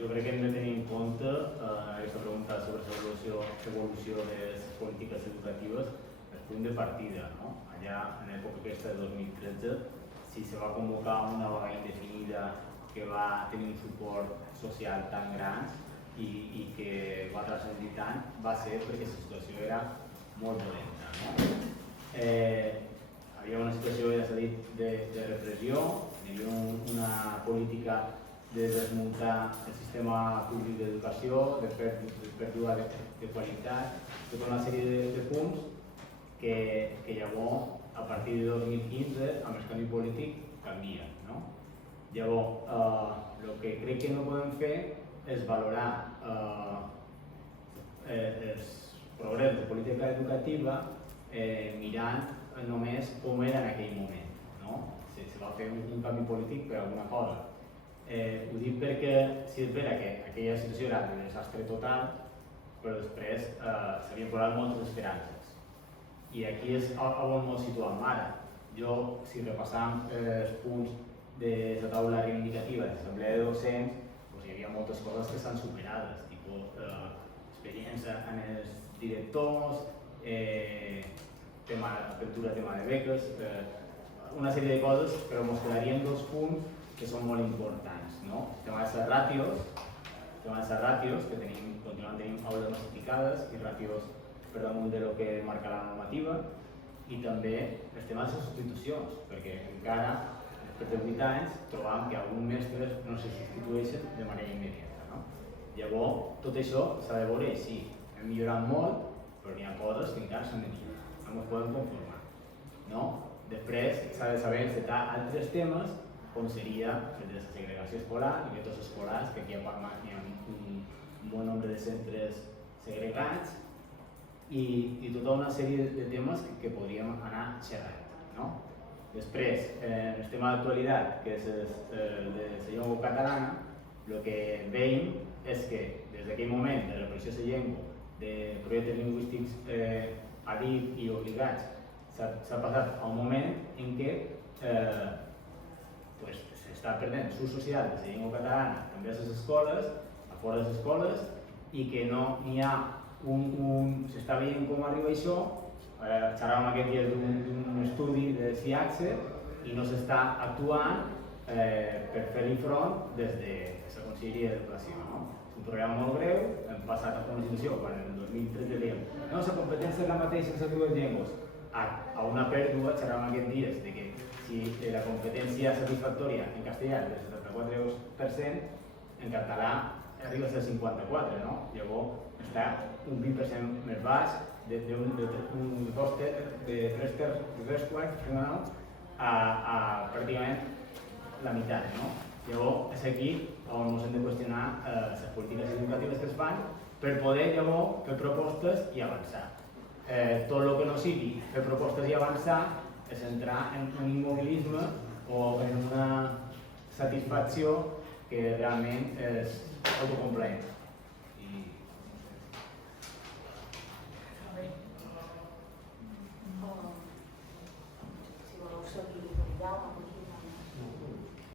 jo crec que hem de tenir en compte aquesta pregunta sobre l'evolució de les polítiques educatives, el punt de partida, no? Allà, en l'època aquesta de 2013, si se va convocar una vaga indefinida que va tenir un suport social tan gran i que va transcendir tant, va ser perquè la situació era molt dolenta, no? Hi havia una situació, ja s'ha dit, de repressió, hi havia una política de desmuntar el sistema públic d'educació, de pèrdua de qualitat, tota una sèrie de punts que llavors, a partir de 2015, amb el canvi polític, canvien. Llavors, el que crec que no podem fer és valorar els progressos de política educativa mirant només com era en aquell moment. Se va fer un canvi polític per alguna cosa. Ho dic perquè sí és vera que aquella situació era un desastre total, però després s'havien posat moltes esperances. I aquí és on ens situem ara. Jo, si repassam els punts de la taula reivindicativa de l'assemblea de docents, hi havia moltes coses que estan superades, tipus experiència en els directors, apertura tema de beques, una sèrie de coses, però ens quedarien dos punts que són molt importants. El tema de les ràtios, que continuem tenint aules massificades i ràtios per damunt del que marca la normativa, i també el tema de les substitucions, perquè encara, després de 8 anys, trobam que alguns mestres no se substitueixen de manera immediata. Llavors, tot això s'ha de veure, sí, hem millorat molt, però n'hi ha coses que encara s'han de millorar, no ens podem conformar. Després s'ha de saber encetar altres temes, com seria el de la segregació escolar, i guetos escolars, que aquí a Palma hi ha un bon nombre de centres segregats, i tota una sèrie de temes que podríem anar xerrant. Després, el tema d'actualitat, que és el de la llengua catalana, el que veiem és que des d'aquell moment de repressió de la llengua, de projectes lingüístics a dit i obligats, s'ha passat a un moment en què s'està perdent l'ús social de la llengua catalana també a les escoles, a fora de les escoles, i que no n'hi ha s'està veient com arriba això. Xerràvem aquest dia d'un estudi de CIACSE i no s'està actuant per fer-hi front des de la Conselleria d'Educació. És un problema molt greu, hem passat a una situació quan en el 2013 dèiem no, la competència és la mateixa en les dues llengües, a una pèrdua, xerràvem aquest dia, de que si la competència satisfactòria en castellà és del 74%, en català arriba a ser 54%, llavors està un 20% més baix, d'un cost de 3 quarts a pràcticament la meitat. Llavors és aquí on ens hem de qüestionar les polítiques educatives que es fan per poder llavors fer propostes i avançar. Tot el que no sigui fer propostes i avançar és entrar en un immobilisme o en una satisfacció que realment és autocomplaent. Si voleu seguir allà,